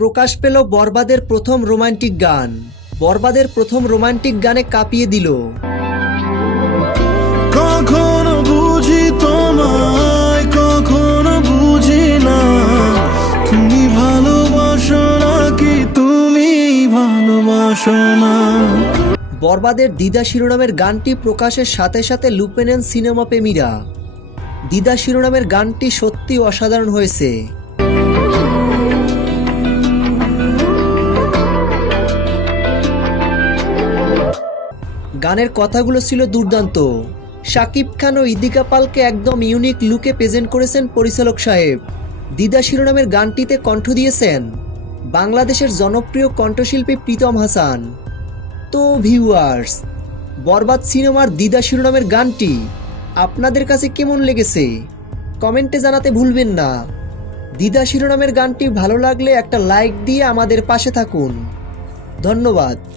প্রকাশ পেল বরবাদের প্রথম রোমান্টিক গান। বরবাদের প্রথম রোমান্টিক গানে কাঁপিয়ে দিল। কখনো বুঝি তোমায় কখনো বুঝি না। তুমি ভালোবাসো নাকি তুমি ভালোবাসো না বরবাদের দিদা শিরোনামের গানটি প্রকাশের সাথে সাথে লুপে নেন সিনেমা প্রেমীরা দিদা শিরোনামের গানটি সত্যি অসাধারণ হয়েছে। গানের কথাগুলো ছিল দুর্দান্ত। শাকিব খান ও ইদিকা পালকে একদম ইউনিক লুকে প্রেজেন্ট করেছেন পরিচালক সাহেব। দিদা শিরোনামের গানটিতে কণ্ঠ দিয়েছেন বাংলাদেশের জনপ্রিয় কণ্ঠশিল্পী প্রীতম হাসান। তো ভিউয়ার্স, বরবাদ সিনেমার দিদা শিরোনামের গানটি আপনাদের কাছে কেমন লেগেছে? কমেন্টে জানাতে ভুলবেন না। দিদা শিরোনামের গানটি ভালো লাগলে একটা লাইক দিয়ে আমাদের পাশে থাকুন। ধন্যবাদ।